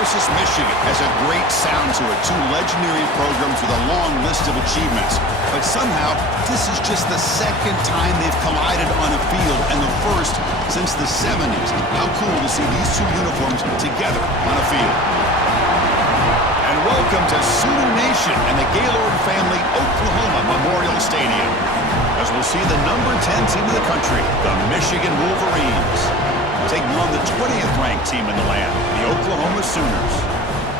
versus Michigan has a great sound to it. Two legendary programs with a long list of achievements. But somehow, this is just the second time they've collided on a field, and the first since the 70s. How cool to see these two uniforms together on a field. And welcome to Sooner Nation and the Gaylord Family Oklahoma Memorial Stadium, as we'll see the number 10 team in the country, the Michigan Wolverines, taking on the 20th ranked team in the land, the Oklahoma Sooners.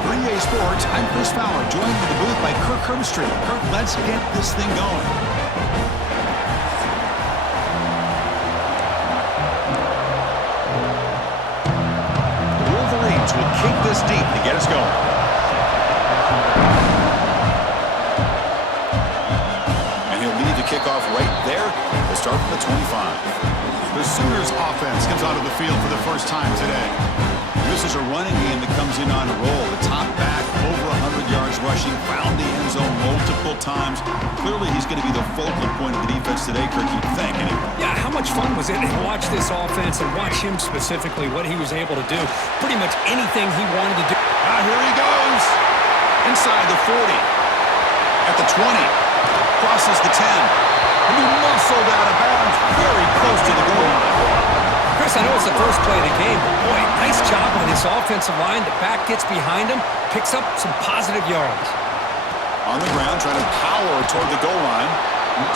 For EA Sports, I'm Chris Fowler, joined in the booth by Kirk Herbstreit. Kirk, let's get this thing going. The Wolverines will kick this deep to get us going. And he'll lead the kickoff right there to start from the 25. The Sooners offense comes onto the field for the first time today. This is a running game that comes in on a roll. The top back, over 100 yards rushing, found the end zone multiple times. Clearly, he's going to be the focal point of the defense today, Kirk, you'd think, anyway. Yeah, how much fun was it to watch this offense and watch him specifically, what he was able to do. Pretty much anything he wanted to do. Here he goes. Inside the 40. At the 20. Crosses the 10. And he muscled out of bounds very close to the goal line. Chris, I know it's the first play of the game, but boy, nice job on this offensive line. The back gets behind him, picks up some positive yards. On the ground, trying to power toward the goal line.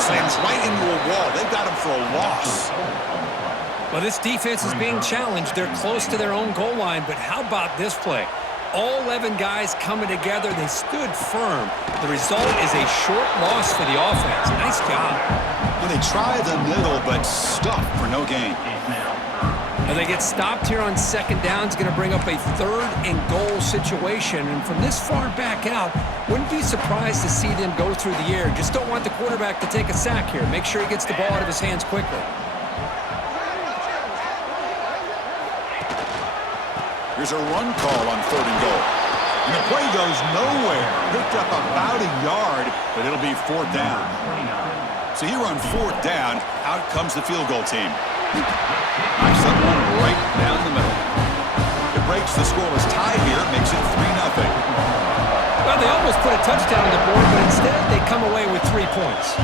Slams right into a wall. They've got him for a loss. Well, this defense is being challenged. They're close to their own goal line, but how about this play? All 11 guys coming together. They stood firm. The result is a short loss for the offense. Nice job. Well, they try the middle, but stuffed for no gain. Now they get stopped here on second down. It's going to bring up a 3rd and goal situation. And from this far back out, wouldn't be surprised to see them go through the air. Just don't want the quarterback to take a sack here. Make sure he gets the ball out of his hands quickly. Here's a run call on 3rd and goal. And the play goes nowhere. Picked up about a yard, but it'll be 4th down. So here on 4th down, out comes the field goal team. Knocks that one right down the middle. It breaks the scoreless tie here, makes it 3-0. Well, they almost put a touchdown on the board, but instead they come away with 3 points.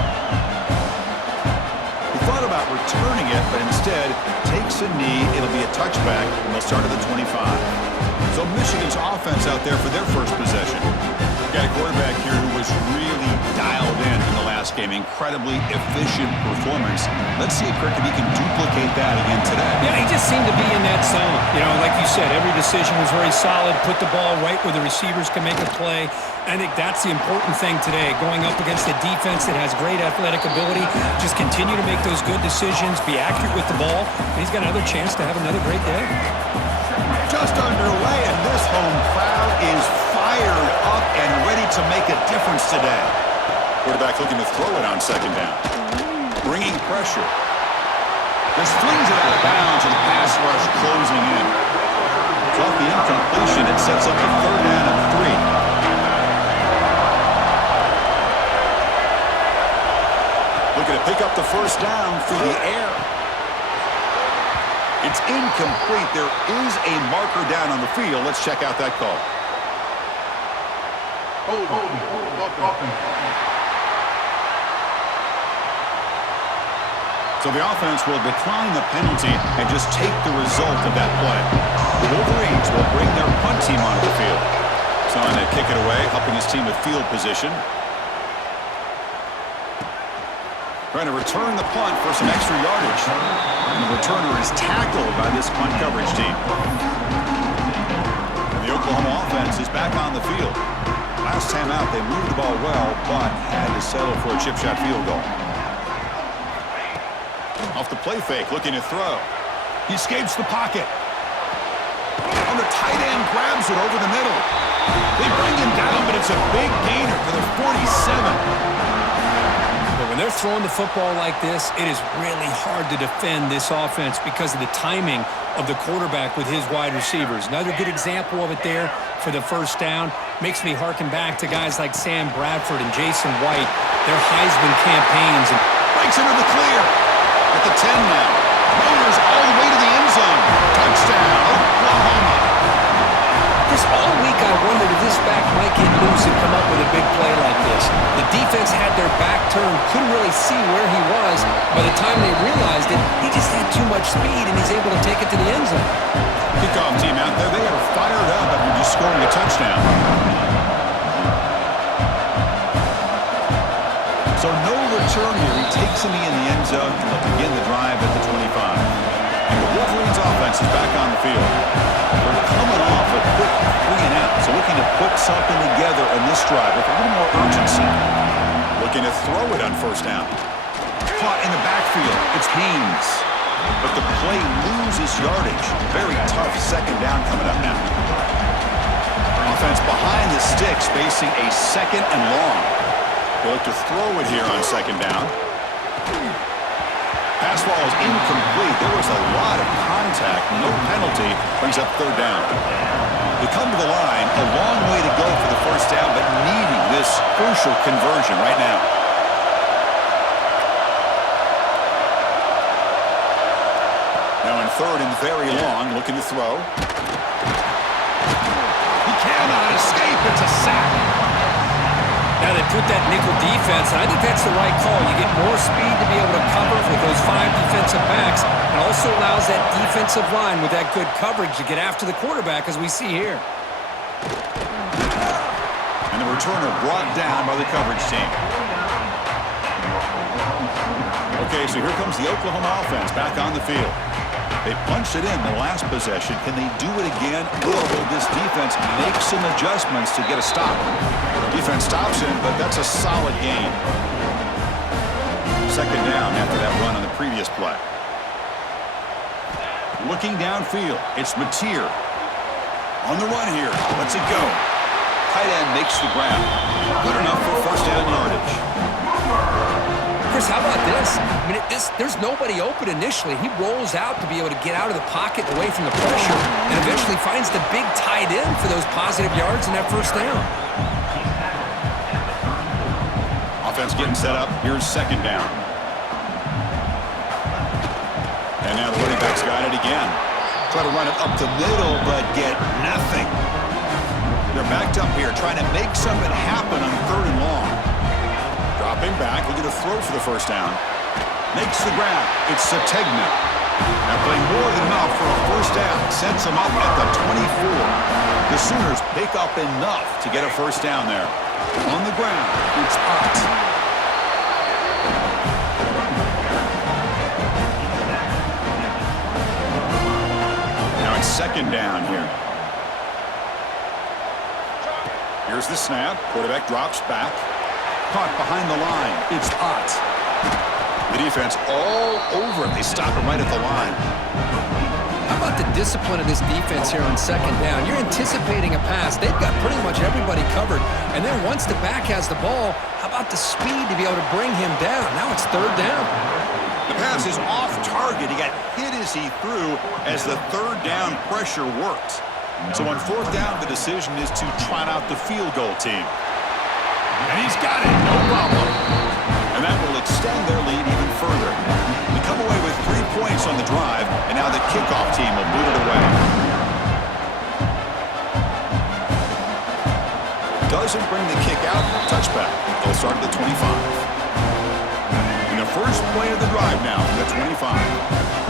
Thought about returning it, but instead takes a knee. It'll be a touchback, and they'll start at the 25. So Michigan's offense out there for their first possession. Got a quarterback here who was really dialed in the last game. Incredibly efficient performance. Let's see if Kirk, if he can duplicate that again today. Yeah, he just seemed to be in that zone. You know, like you said, every decision was very solid. Put the ball right where the receivers can make a play. I think that's the important thing today, going up against a defense that has great athletic ability. Just continue to make those good decisions, be accurate with the ball, and he's got another chance to have another great day. Just underway, and this home crowd is fired up and ready to make a difference today. Quarterback looking to throw it on second down. Bringing pressure. Just flings it out of bounds, and the pass rush closing in. It's off the incompletion. It sets up a 3rd down and 3. Looking to pick up the first down through the air. It's incomplete. There is a marker down on the field. Let's check out that call. So the offense will decline the penalty and just take the result of that play. The Wolverines will bring their punt team onto the field. So on to kick it away, helping his team with field position. Trying to return the punt for some extra yardage. And the returner is tackled by this punt coverage team. And the Oklahoma offense is back on the field. Last time out, they moved the ball well, but had to settle for a chip shot field goal. Off the play fake, looking to throw. He escapes the pocket. And the tight end grabs it over the middle. They bring him down, but it's a big gainer to the 47. When they're throwing the football like this, it is really hard to defend this offense because of the timing of the quarterback with his wide receivers. Another good example of it there for the first down. Makes me harken back to guys like Sam Bradford and Jason White, their Heisman campaigns. And breaks into the clear at the 10 now. Motors all the way to the end zone. Touchdown, Oklahoma. Just all defense had their back turned, couldn't really see where he was. By the time they realized it, he just had too much speed, and he's able to take it to the end zone. Kickoff team out there, they are fired up after just scoring a touchdown. So no return here. He takes him in the end zone, and they'll begin the drive at the 25. And the Wolverines offense is back on the field. They're coming off a quick 3-and-out, so looking to put something together in this drive with a little more urgency. Looking to throw it on first down. Caught in the backfield. It's Haynes. But the play loses yardage. Very tough second down coming up now. Offense behind the sticks facing a second and long. They look to throw it here on second down. Pass ball is incomplete. There was a lot of contact. No penalty. Brings up third down. They come to the line. A long way to go for the first down, but needing this crucial conversion right now. Now in third and very long, looking to throw. He cannot escape. It's a sack. Now they put that nickel defense, and I think that's the right call. You get more speed to be able to cover with those 5 defensive backs. It also allows that defensive line with that good coverage to get after the quarterback, as we see here. And the returner brought down by the coverage team. Okay, so here comes the Oklahoma offense back on the field. They punched it in the last possession. Can they do it again? Or will this defense make some adjustments to get a stop? Defense stops him, but that's a solid gain. Second down after that run on the previous play. Looking downfield, it's Mateer. On the run here, lets it go. Tight end makes the grab. Good enough for first down yardage. Chris, how about this? I mean, there's nobody open initially. He rolls out to be able to get out of the pocket away from the pressure and eventually finds the big tight end for those positive yards in that first down. Offense getting set up. Here's second down. And now the running back's got it again. Try to run it up the middle, but get nothing. They're backed up here, trying to make something happen on third and long. Dropping back, looking to throw for the first down. Makes the grab. It's Sategna. Now playing more than enough for a first down. Sets him up at the 24. The Sooners pick up enough to get a first down there. On the ground, it's Ott. Now it's second down here. Here's the snap. Quarterback drops back. Caught behind the line. It's Ott. The defense all over it. They stop him right at the line. How about the discipline of this defense here on second down? You're anticipating a pass. They've got pretty much everybody covered. And then once the back has the ball, how about the speed to be able to bring him down? Now it's third down. The pass is off target. He got hit as he threw as the third down pressure worked. So on fourth down, the decision is to trot out the field goal team. And he's got it, no problem. And that will extend their lead even further. They come away with 3 points on the drive, and now the kickoff team will boot it away. Doesn't bring the kick out, touchback. They'll start at the 25. And the first play of the drive now from the 25.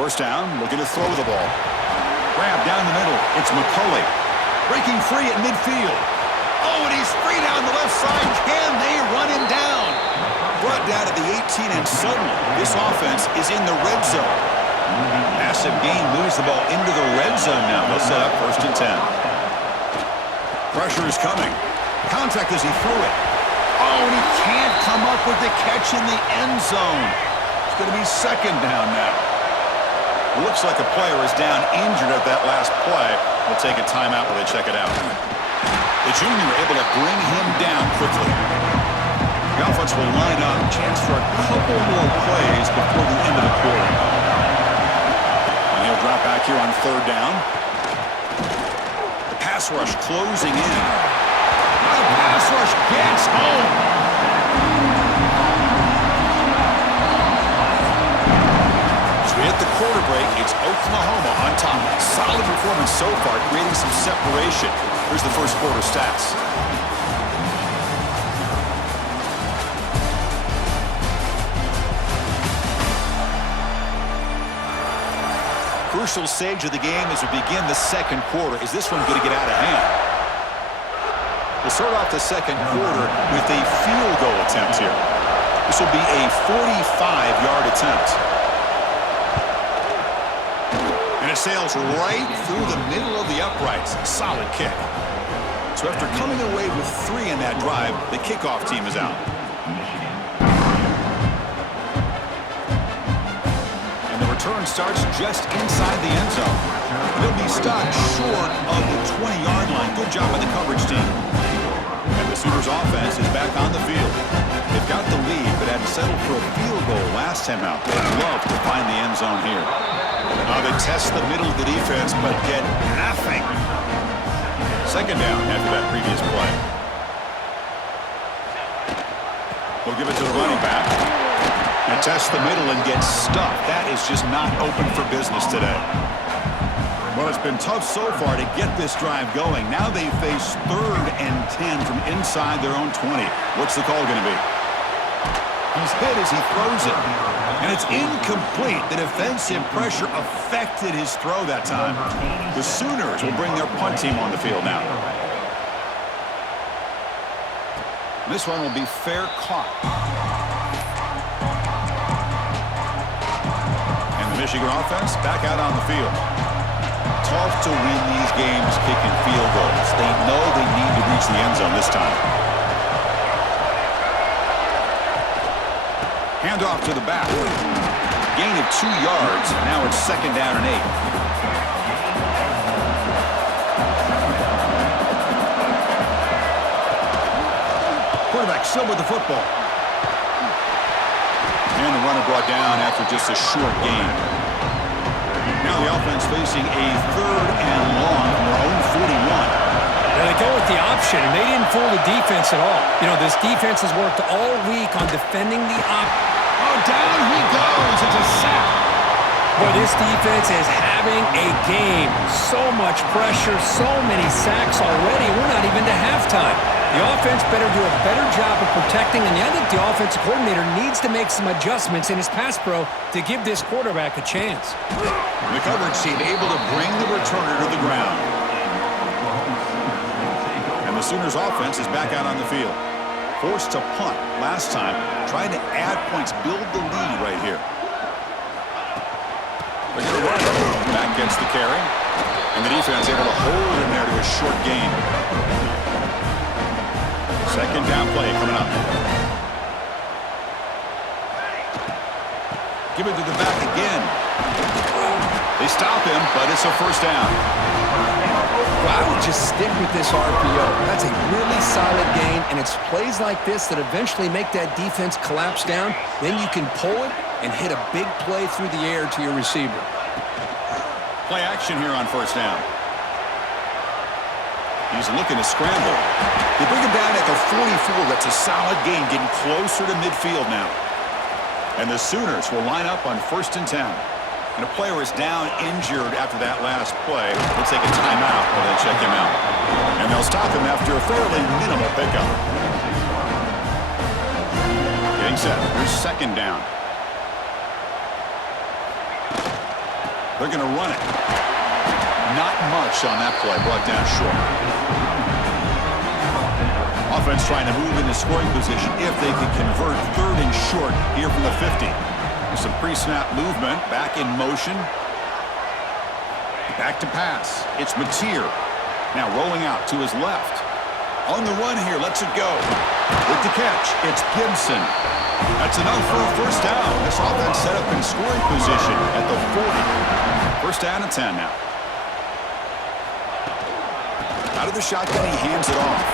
First down, looking to throw the ball. Grab down the middle. It's McCulley. Breaking free at midfield. Oh, and he's free down the left side. Can they run him down? Brought down at the 18, and suddenly this offense is in the red zone. Massive gain moves the ball into the red zone now. They'll set up first and 10. Pressure is coming. Contact as he threw it. Oh, and he can't come up with the catch in the end zone. It's going to be second down now. Looks like a player is down injured at that last play. We'll take a timeout while they check it out. The junior able to bring him down quickly. The offense will line up. Chance for a couple more plays before the end of the quarter. And he'll drop back here on third down. The pass rush closing in. Now the pass rush gets home. Smith the quarter break, it's Oklahoma on top. Solid performance so far, creating some separation. Here's the first quarter stats. Crucial stage of the game as we begin the second quarter. Is this one going to get out of hand? We'll start off the second quarter with a field goal attempt here. This will be a 45-yard attempt. And it sails right through the middle of the uprights. Solid kick. So after coming away with 3 in that drive, the kickoff team is out. Return starts just inside the end zone. They'll be stopped short of the 20-yard line. Good job by the coverage team. And the Sooners offense is back on the field. They've got the lead, but had settled for a field goal last time out. They'd love to find the end zone here. They test the middle of the defense, but get nothing. Second down after that previous play. They'll give it to the running back. And test the middle and get stuffed. That is just not open for business today. Well, it's been tough so far to get this drive going. Now they face 3rd and 10 from inside their own 20. What's the call going to be? He's hit as he throws it. And it's incomplete. The defensive pressure affected his throw that time. The Sooners will bring their punt team on the field now. This one will be fair caught. Michigan offense back out on the field. Tough to win these games kicking field goals. They know they need to reach the end zone this time. Handoff to the back. Gain of 2 yards. Now it's 2nd down and 8. Quarterback still with the football. And the runner brought down after just a short gain. Now the offense facing a 3rd and long from their own 41. And they go with the option, and they didn't fool the defense at all. You know, this defense has worked all week on defending the down he goes. It's a sack. Boy, this defense is having a game. So much pressure, so many sacks already. We're not even to halftime. The offense better do a better job of protecting, and I think the offensive coordinator needs to make some adjustments in his pass pro to give this quarterback a chance. The coverage team able to bring the returner to the ground. And the Sooners offense is back out on the field. Forced to punt last time, trying to add points, build the lead right here. They're going to run. Back gets the carry. And the defense able to hold him there to a short gain. Second down play coming up. Give it to the back again. They stop him, but it's a first down. Well, I would just stick with this RPO. That's a really solid gain, and it's plays like this that eventually make that defense collapse down. Then you can pull it and hit a big play through the air to your receiver. Play action here on first down. He's looking to scramble. They bring him down at the 44. That's a solid gain, getting closer to midfield now. And the Sooners will line up on 1st and 10. And a player is down injured after that last play. We'll take a timeout while they check him out. And they'll stop him after a fairly minimal pickup. Getting set. Here's 2nd down. They're going to run it. Not much on that play, brought down short. Offense trying to move into scoring position if they can convert 3rd and short here from the 50. There's some pre-snap movement, back in motion. Back to pass. It's Mateer. Now rolling out to his left. On the run here, lets it go. With the catch, it's Gibson. That's enough for a first down. This offense set up in scoring position at the 40. First down and 10 now. Out of the shotgun, he hands it off.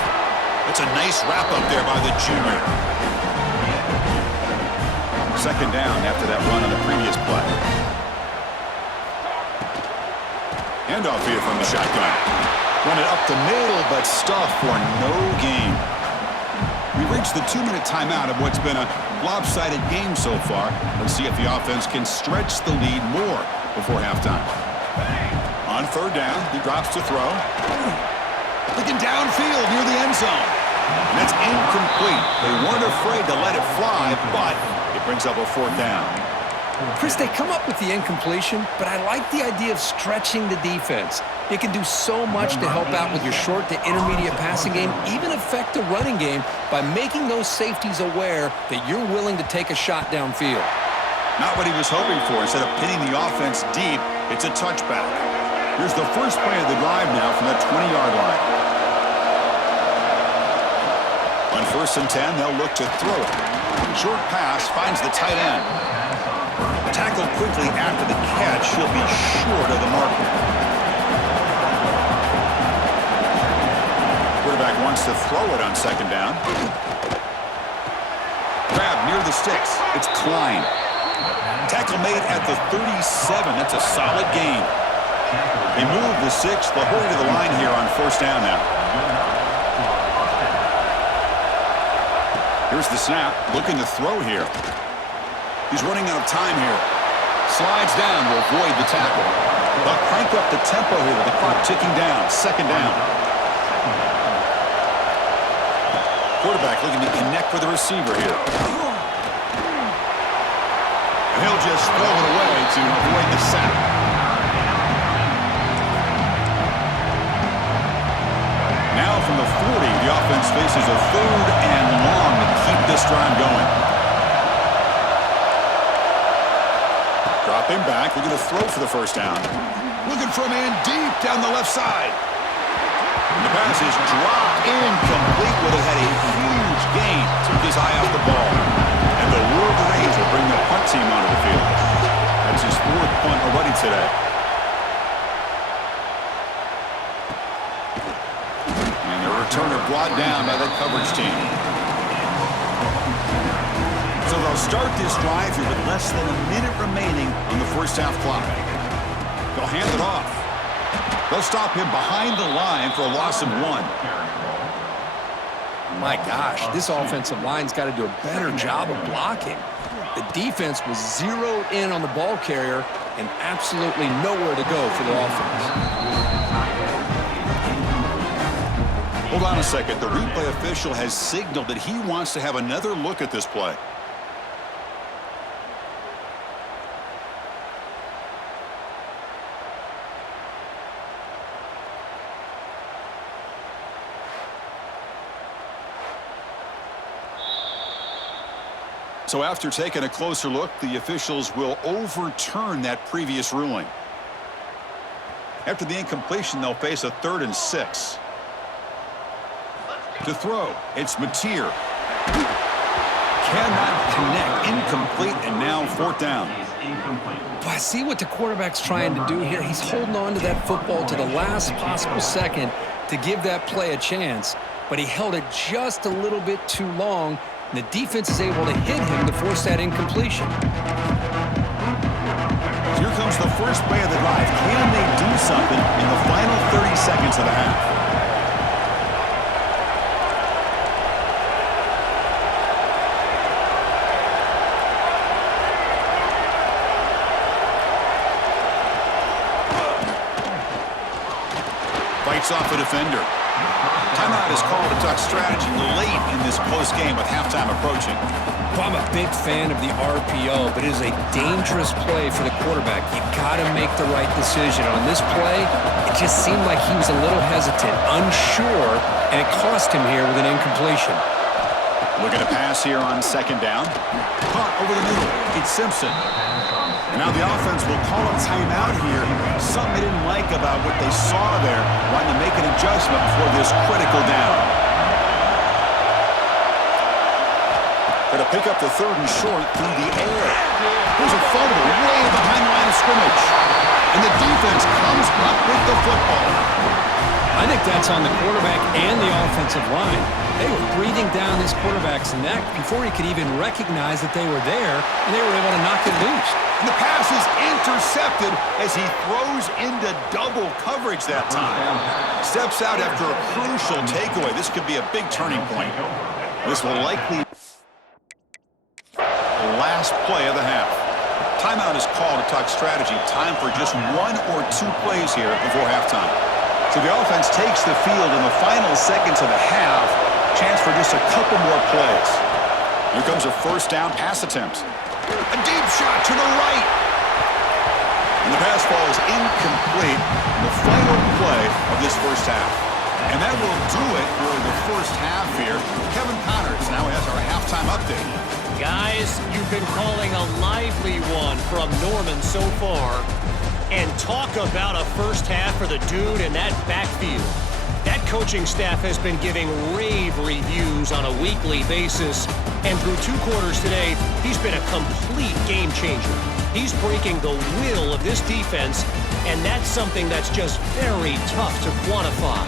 It's a nice wrap up there by the junior. Second down after that run on the previous play. Handoff here from the shotgun. Run it up the middle, but stuffed for no gain. We've reached the 2-minute timeout of what's been a lopsided game so far. Let's see if the offense can stretch the lead more before halftime. On third down, he drops to throw. Looking downfield near the end zone. And that's incomplete. They weren't afraid to let it fly, but it brings up a fourth down. Chris, they come up with the incompletion, but I like the idea of stretching the defense. It can do so much to help out with your short to intermediate passing game, even affect the running game by making those safeties aware that you're willing to take a shot downfield. Not what he was hoping for. Instead of pinning the offense deep, it's a touchback. Here's the first play of the drive now from the 20-yard line. On 1st and 10, they'll look to throw it. Short pass finds the tight end. Tackled quickly after the catch. He'll be short of the marker. Quarterback wants to throw it on 2nd down. Grab near the sticks. It's Klein. Tackle made at the 37. That's a solid gain. They move the 6th. They'll hurry to the line here on 1st down now. Here's the snap. Looking to throw here. He's running out of time here. Slides down to avoid the tackle. They'll crank up the tempo here with the clock ticking down. 2nd down. Quarterback looking to connect with the receiver here. And he'll just throw it away to avoid the sack. Now from the 40, the offense faces a 3rd and long to keep this drive going. Dropping back, looking to throw for the 1st down. Looking for a man deep down the left side. And the pass is dropped incomplete. Well, they had a huge gain. Took his eye off the ball. And the Wolverines will bring the punt team onto the field. That's his 4th punt already today. And the returner brought down by the coverage team. So they'll start this drive here with less than a minute remaining on the 1st half clock. They'll hand it off. They'll stop him behind the line for a loss of 1. My gosh, this offensive line's got to do a better job of blocking. The defense was zeroed in on the ball carrier and absolutely nowhere to go for the offense. Hold on a second. The replay official has signaled that he wants to have another look at this play. So after taking a closer look, the officials will overturn that previous ruling. After the incompletion, they'll face a 3rd and 6. To throw, it's Mateer. Cannot connect, incomplete, and now 4th down. Well, I see what the quarterback's trying to do here. He's holding on to that football to the last possible second to give that play a chance, but he held it just a little bit too long. And the defense is able to hit him to force that incompletion. Here comes the first play of the drive. Can they do something in the final 30 seconds of the half? Fights off a defender. Timeout is called to talk strategy late in this close game with halftime approaching. Well, I'm a big fan of the RPO, but it is a dangerous play for the quarterback. You got to make the right decision. On this play, it just seemed like he was a little hesitant, unsure, and it cost him here with an incompletion. Looking to pass here on 2nd down. Caught over the middle. It's Simpson. And now the offense will call a timeout here. Something they didn't like about what they saw there. Wanting to make an adjustment before this critical down. Going to pick up the 3rd and short through the air. There's a fumble way behind the line of scrimmage. And the defense comes up with the football. I think that's on the quarterback and the offensive line. They were breathing down this quarterback's neck before he could even recognize that they were there, and they were able to knock it loose. And the pass is intercepted as he throws into double coverage that time. Steps out after a crucial takeaway. This could be a big turning point. This will likely be the last play of the half. Timeout is called to talk strategy. Time for just 1 or 2 plays here before halftime. So the offense takes the field in the final seconds of the half. Chance for just a couple more plays. Here comes a first down pass attempt. A deep shot to the right. And the pass ball is incomplete in the final play of this first half. And that will do it for the first half here. Kevin Connors now has our halftime update. Guys, you've been calling a lively one from Norman so far. And talk about a first half for the dude in that backfield. That coaching staff has been giving rave reviews on a weekly basis. And through 2 quarters today, he's been a complete game changer. He's breaking the will of this defense, and that's something that's just very tough to quantify.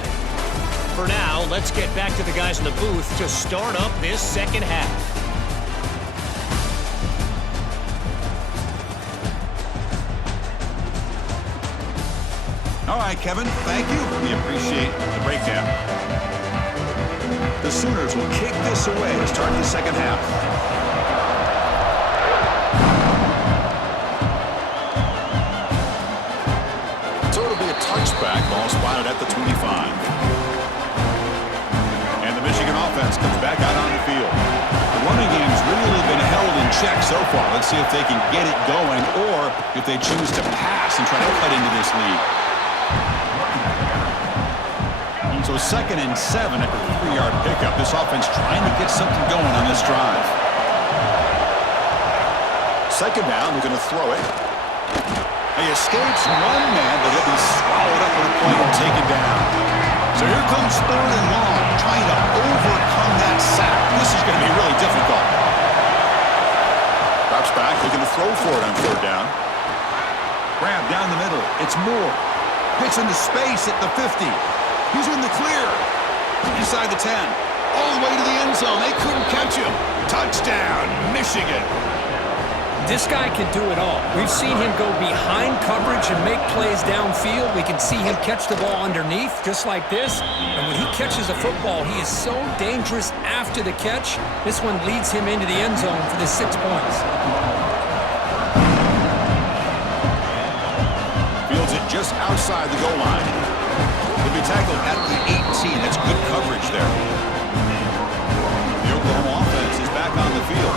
For now, let's get back to the guys in the booth to start up this second half. All right, Kevin, thank you. We appreciate the breakdown. The Sooners will kick this away to start the second half. So it'll be a touchback, ball spotted at the 25. And the Michigan offense comes back out on the field. The running game's really been held in check so far. Let's see if they can get it going or if they choose to pass and try to cut into this lead. So 2nd and 7 after a 3-yard pickup. This offense trying to get something going on this drive. 2nd down, they're going to throw it. He escapes one man, but he'll be swallowed up with a play and taken down. So here comes 3rd and long, trying to overcome that sack. This is going to be really difficult. Drops back, looking to throw for it on 3rd down. Grab down the middle. It's Moore. Hits into space at the 50. He's in the clear. Inside the 10. All the way to the end zone. They couldn't catch him. Touchdown, Michigan. This guy can do it all. We've seen him go behind coverage and make plays downfield. We can see him catch the ball underneath just like this. And when he catches a football, he is so dangerous after the catch. This one leads him into the end zone for the 6 points. Fields it just outside the goal line. He'll be tackled at the 18. That's good coverage there. The Oklahoma offense is back on the field.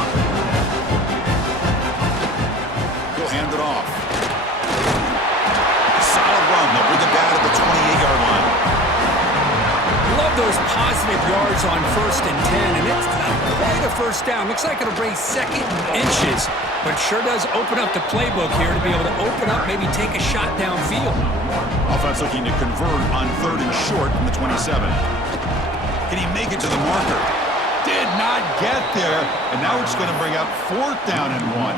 He'll hand it off. Solid run. They'll bring it down to the 28-yard line. Love those positive yards on 1st and 10, and it's not quite a first down. Looks like it'll bring 2nd inches, but it sure does open up the playbook here to be able to open up, maybe take a shot downfield. Offense looking to convert on 3rd and short from the 27. Can he make it to the marker? Did not get there, and now it's going to bring up 4th down and 1.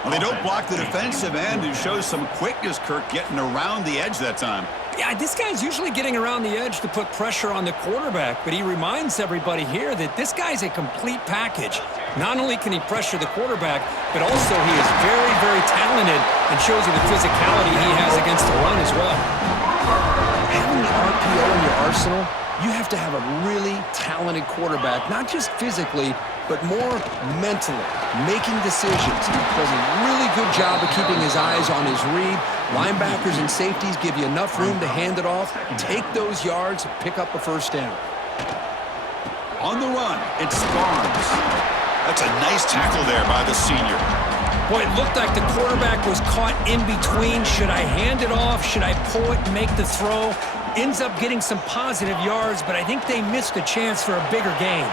Well, they don't block the defensive end, who shows some quickness, Kirk, getting around the edge that time. Yeah, this guy's usually getting around the edge to put pressure on the quarterback, but he reminds everybody here that this guy's a complete package. Not only can he pressure the quarterback, but also he is very, very talented and shows you the physicality he has against the run as well. Having the RPO in your arsenal, you have to have a really talented quarterback, not just physically, but more mentally, making decisions. Does a really good job of keeping his eyes on his read. Linebackers and safeties give you enough room to hand it off, take those yards, and pick up a first down. On the run, it's Barnes. That's a nice tackle there by the senior. Boy, it looked like the quarterback was caught in between. Should I hand it off? Should I pull it and make the throw? Ends up getting some positive yards, but I think they missed a chance for a bigger gain.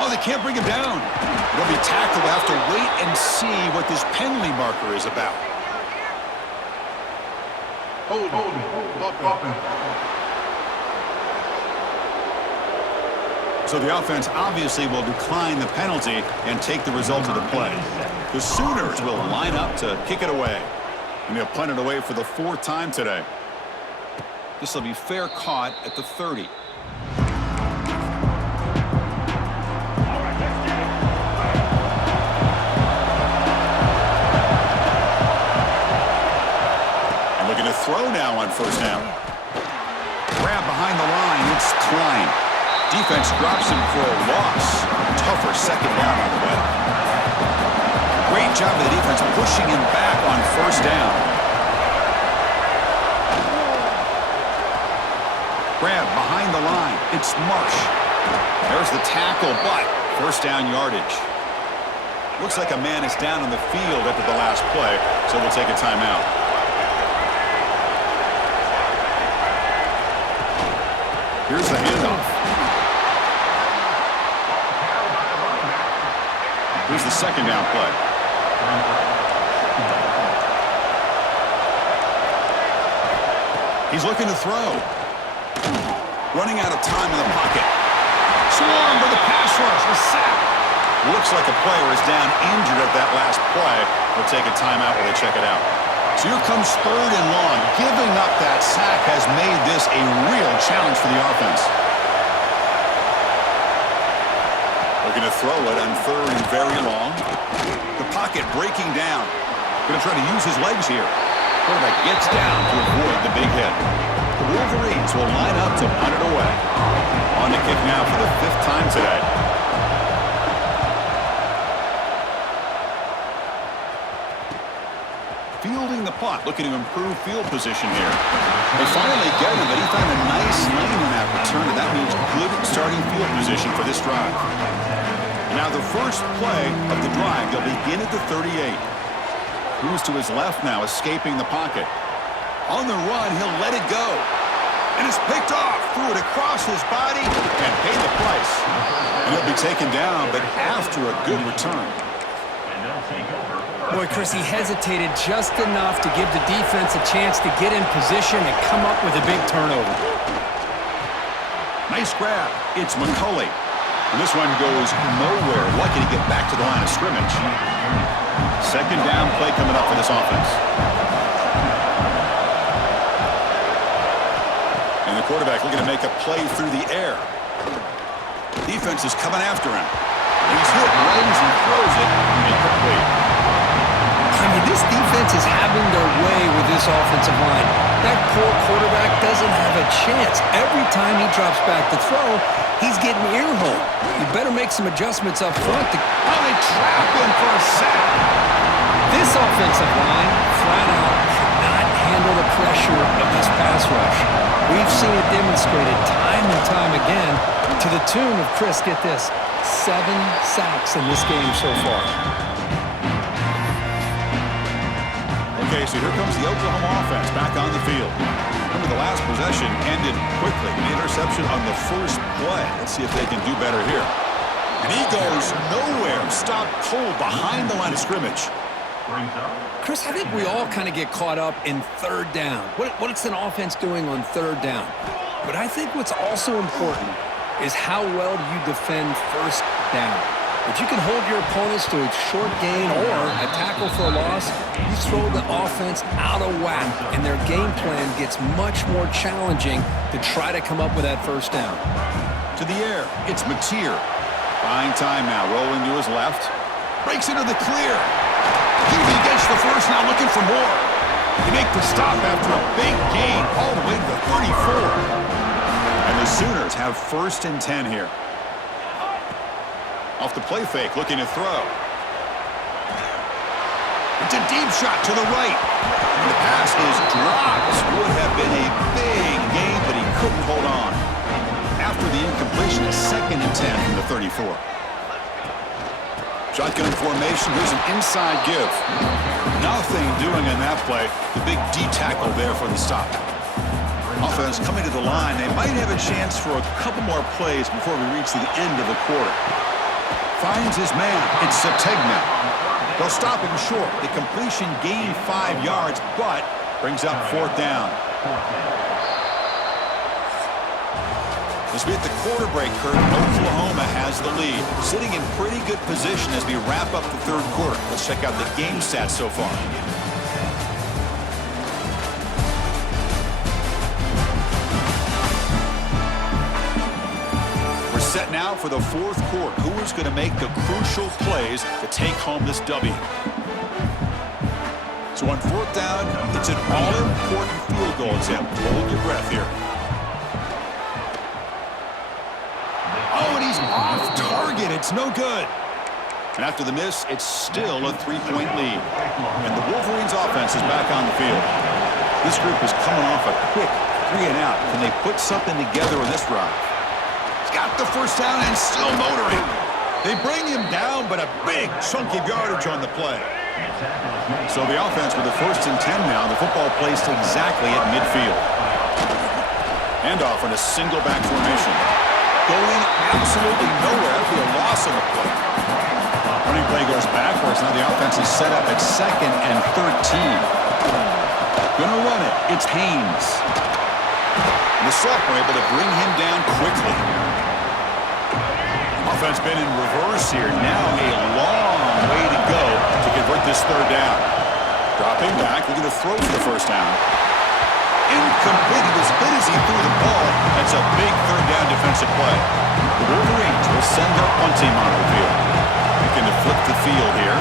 Oh, they can't bring him down. He'll be tackled. We'll have to wait and see what this penalty marker is about. Hold on. So the offense obviously will decline the penalty and take the result of the play. The Sooners will line up to kick it away. And they'll punt it away for the 4th time today. This will be fair caught at the 30. And looking to throw now on 1st down. Grab behind the line. It's Klein. Defense drops him for a loss. Tougher second down on the way. Great job of the defense pushing him back on first down. Grab behind the line. It's Marsh. There's the tackle, but first down yardage. Looks like a man is down on the field after the last play, so we'll take a timeout. Here's the handoff. Here's the second down play. He's looking to throw. Running out of time in the pocket. Swarmed by the pass rush. A sack. Looks like a player is down injured at that last play. We'll take a timeout while they check it out. So here comes third and long. Giving up that sack has made this a real challenge for the offense. Looking to throw it on third and very long. The pocket breaking down. Going to try to use his legs here. Quarterback gets down to avoid the big hit. The Wolverines will line up to punt it away. On the kick now for the 5th time today. Fielding the punt, looking to improve field position here. They finally get him, but he found a nice lane on that return, and that means good starting field position for this drive. Now the first play of the drive, they'll begin at the 38. Moves to his left now, escaping the pocket. On the run, he'll let it go. And it's picked off, threw it across his body, and paid the price. And he'll be taken down, but after a good return. Boy, Chris, he hesitated just enough to give the defense a chance to get in position and come up with a big turnover. Nice grab. It's McCulley. And this one goes nowhere. Lucky to get back to the line of scrimmage. Second down play coming up for this offense. And the quarterback looking to make a play through the air. Defense is coming after him. He's hit, runs, and throws it. Incomplete. I mean, this defense is having their way with this offensive line. That poor quarterback doesn't have a chance. Every time he drops back to throw, he's getting earholed. You better make some adjustments up front. They trap him for a sack. This offensive line, flat out, cannot handle the pressure of this pass rush. We've seen it demonstrated time and time again to the tune of, Chris, get this, 7 sacks in this game so far. Okay, so here comes the Oklahoma offense back on the field. Remember, the last possession ended quickly. An interception on the first play. Let's see if they can do better here. And he goes nowhere. Stopped cold behind the line of scrimmage. Chris, I think we all kind of get caught up in third down. What's an offense doing on third down? But I think what's also important is how well do you defend first down. If you can hold your opponents to a short gain or a tackle for a loss, you throw the offense out of whack, and their game plan gets much more challenging to try to come up with that first down. To the air, it's Mateer. Buying time now, rolling to his left. Breaks into the clear. He gets the first, now looking for more. They make the stop after a big gain all the way to the 34. And the Sooners have 1st and 10 here. Off the play fake, looking to throw. It's a deep shot to the right. And the pass is dropped. Would have been a big gain, but he couldn't hold on. After the incompletion, it's 2nd and 10 from the 34. Shotgun formation, here's an inside give. Nothing doing in that play. The big D tackle there for the stop. Offense coming to the line. They might have a chance for a couple more plays before we reach the end of the quarter. Finds his man. It's Sategna. They'll stop him short. The completion gained 5 yards, but brings up 4th down. As we hit the quarter break, Kurt, Oklahoma has the lead. Sitting in pretty good position as we wrap up the 3rd quarter. Let's check out the game stats so far. Set now for the 4th quarter. Who is going to make the crucial plays to take home this W? So on 4th down, it's an all-important field goal attempt. Hold your breath here. It's no good. And after the miss, it's still a 3-point lead. And the Wolverines offense is back on the field. This group is coming off a quick 3-and-out. Can they put something together in this drive? He's got the first down and still motoring. They bring him down, but a big chunk of yardage on the play. So the offense with the 1st and 10 now. The football placed exactly at midfield. Handoff in a single back formation. Going absolutely nowhere. That'll be a loss on the play. Running play goes backwards. Now the offense is set up at 2nd and 13. Gonna run it. It's Haynes. And the sophomore able to bring him down quickly. Offense been in reverse here. Now a long way to go to convert this 3rd down. Dropping back, looking to throw for the 1st down. Incomplete. As good as he threw the ball, that's a big 3rd down defensive play. The Wolverines will send their punt team on the field. Looking to flip the field here.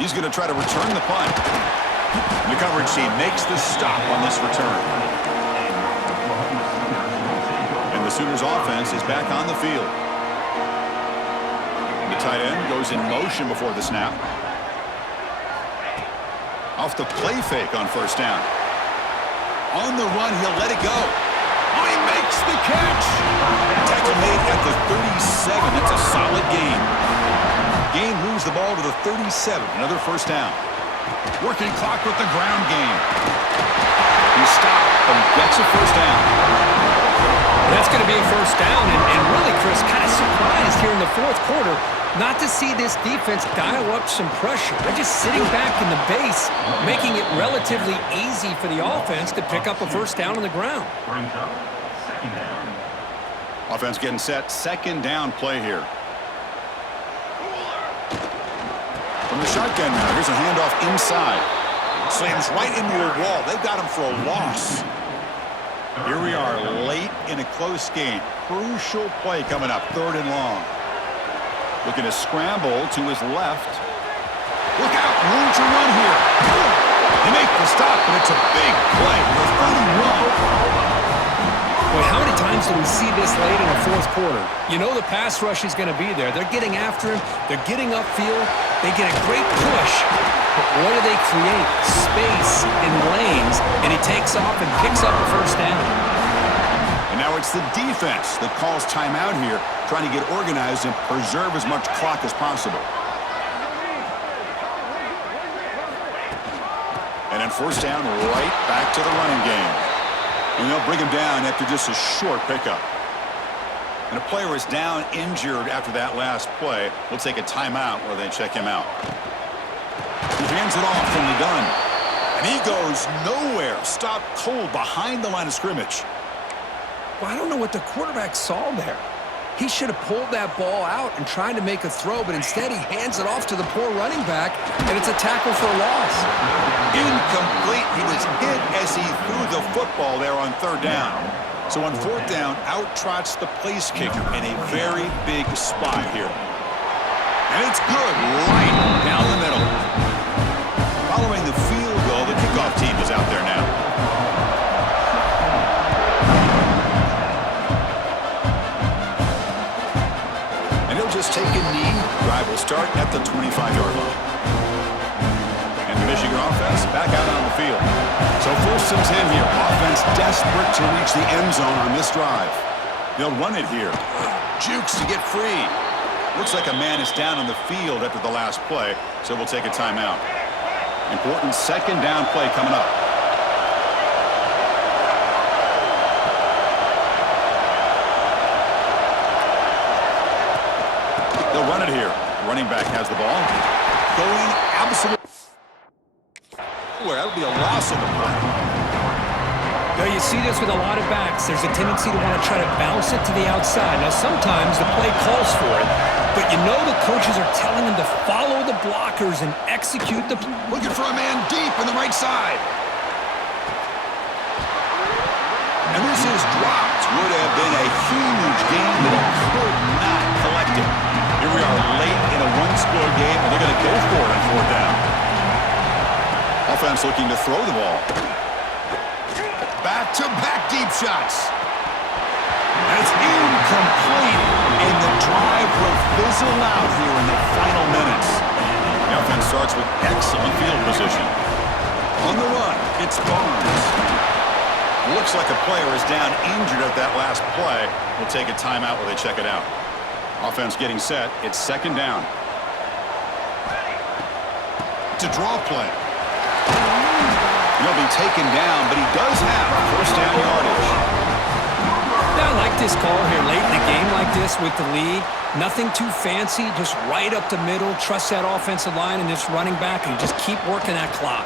He's going to try to return the punt. The coverage team makes the stop on this return. And the Sooners offense is back on the field. The tight end goes in motion before the snap. Off the play fake on 1st down. On the run, he'll let it go. Oh, he makes the catch. Tackle made at the 37. That's a solid gain. Gain moves the ball to the 37. Another 1st down. Working clock with the ground game. He stopped and gets a 1st down. That's going to be a 1st down, and really, Chris, kind of surprised here in the 4th quarter not to see this defense dial up some pressure. They're just sitting back in the base, making it relatively easy for the offense to pick up a 1st down on the ground. Offense getting set. 2nd down play here. From the shotgun now, here's a handoff inside. Slams right into a wall. They've got him for a loss. Here we are late in a close game. Crucial play coming up, 3rd and long. Looking to scramble to his left. Look out, room to run here. They make the stop, but it's a big play with a 31. Boy, how many times do we see this late in the 4th quarter? You know the pass rush is going to be there. They're getting after him. They're getting upfield. They get a great push. But what do they create? Space in lanes, and he takes off and picks up a 1st down. And now it's the defense that calls timeout here, trying to get organized and preserve as much clock as possible. And then 1st down, right back to the running game. And they'll bring him down after just a short pickup. And a player is down injured after that last play. We'll take a timeout where they check him out. He hands it off from the gun. And he goes nowhere. Stopped cold behind the line of scrimmage. Well, I don't know what the quarterback saw there. He should have pulled that ball out and tried to make a throw, but instead he hands it off to the poor running back, and it's a tackle for a loss. Incomplete. He was hit as he threw the football there on 3rd down. So on 4th down, out trots the place kicker in a very big spot here. And it's good right down the middle. Following the field goal, the kickoff team is out there now. And he'll just take a knee. Drive will start at the 25-yard line. And the Michigan offense back out on the field. So 1st and 10 here. Offense desperate to reach the end zone on this drive. They'll run it here. Jukes to get free. Looks like a man is down on the field after the last play, so we'll take a timeout. Important 2nd down play coming up. They'll run it here. Running back has the ball. Going absolutely. That'll be a loss on the play. Now, you see this with a lot of backs. There's a tendency to want to try to bounce it to the outside. Now, sometimes the play calls for it, but you know the coaches are telling them to follow the blockers and execute the play. Looking for a man deep on the right side. And this is dropped. Would have been a huge game, but he could not collect it. Here we are late in a one-score game, and they're going to go for it on 4th down. Offense looking to throw the ball. Back-to-back deep shots. And it's incomplete. And the drive will fizzle out here in the final minutes. The offense starts with excellent field position. On the run, it's Barnes. Looks like a player is down injured at that last play. We'll take a timeout while they check it out. Offense getting set. It's second down. To draw play. He'll be taken down, but he does have first down yardage. Yeah, I like this call here late in the game like this with the lead. Nothing too fancy, just right up the middle. Trust that offensive line and this running back and just keep working that clock.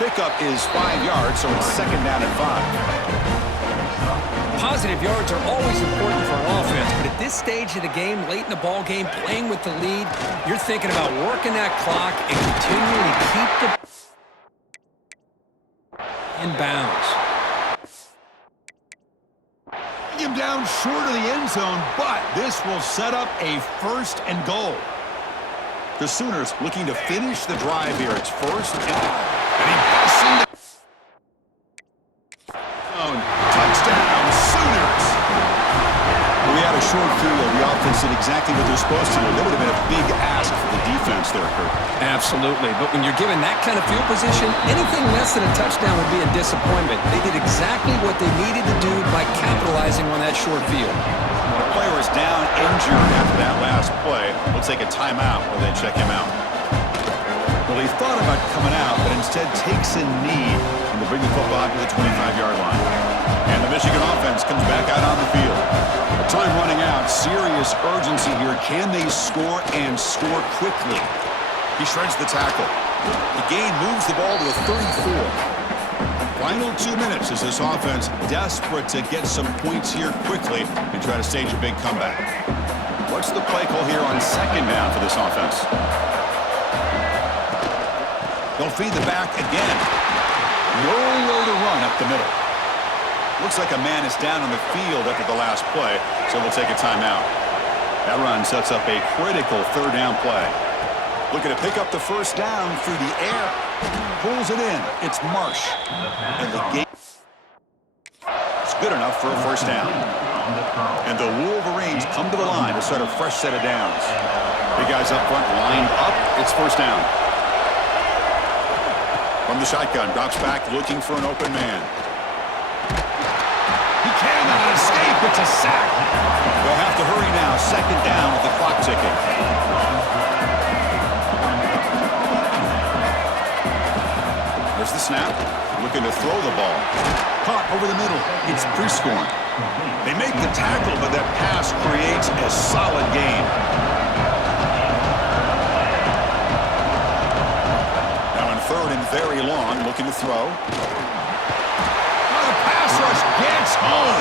Pickup is 5 yards, so it's second down and 5. Positive yards are always important for an offense, but at this stage of the game, late in the ball game, playing with the lead, you're thinking about working that clock and continually keep the in bounds. Him down short of the end zone, but this will set up a first and goal. The Sooners looking to finish the drive here. It's first and he busts into touchdown, Sooners. We had a short field. The offense did exactly what they're supposed to do. That would have been a big ask for the defense there, Kurt. Absolutely, but when you're given that kind of field position, anything less than a touchdown would be a disappointment. They did exactly what they needed to do by capitalizing on that short field. The player is down injured after that last play. We'll take a timeout while they check him out. Well, he thought about coming out, but instead takes a knee and will bring the football out to the 25-yard line. And the Michigan offense comes back out on the field. The time running out, serious urgency here. Can they score and score quickly? He shreds the tackle. The gain moves the ball to the 34. Final 2 minutes as this offense desperate to get some points here quickly and try to stage a big comeback. What's the play call here on second down for this offense? They'll feed the back again. Nowhere to run up the middle. Looks like a man is down on the field after the last play, so we'll take a timeout. That run sets up a critical third down play. Looking to pick up the first down through the air. Pulls it in. It's Marsh. And the game is good enough for a first down. And the Wolverines come to the line to start a fresh set of downs. Big guys up front lined up. It's first down. From the shotgun, drops back looking for an open man. He cannot escape. It's a sack. They'll have to hurry now. Second down with the clock ticking. There's the snap. Looking to throw the ball. Caught over the middle. It's Prescorn. They make the tackle, but that pass creates a solid gain. Third and very long, looking to throw. The pass rush gets home.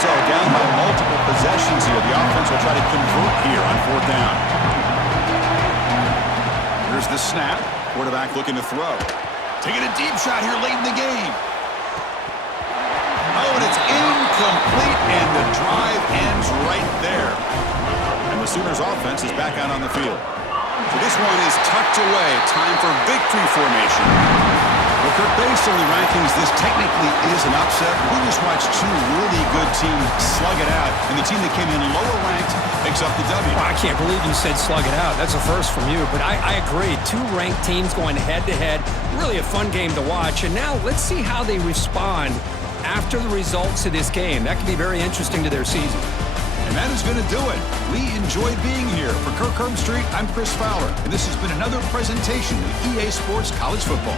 So down by multiple possessions here. The offense will try to convert here on fourth down. Here's the snap. Quarterback looking to throw. Taking a deep shot here late in the game. Oh, and it's incomplete, and the drive ends right there. And the Sooners offense is back out on the field. So this one is tucked away. Time for victory formation. Well, Kirk, based on the rankings, this technically is an upset. We just watched two really good teams slug it out, and the team that came in lower ranked picks up the W. Well, I can't believe you said slug it out. That's a first from you, but I agree. Two ranked teams going head-to-head. Really a fun game to watch, and now let's see how they respond after the results of this game. That could be very interesting to their season. And that is going to do it. We enjoyed being here. For Kirk Herbstreit, I'm Chris Fowler, and this has been another presentation of EA Sports College Football.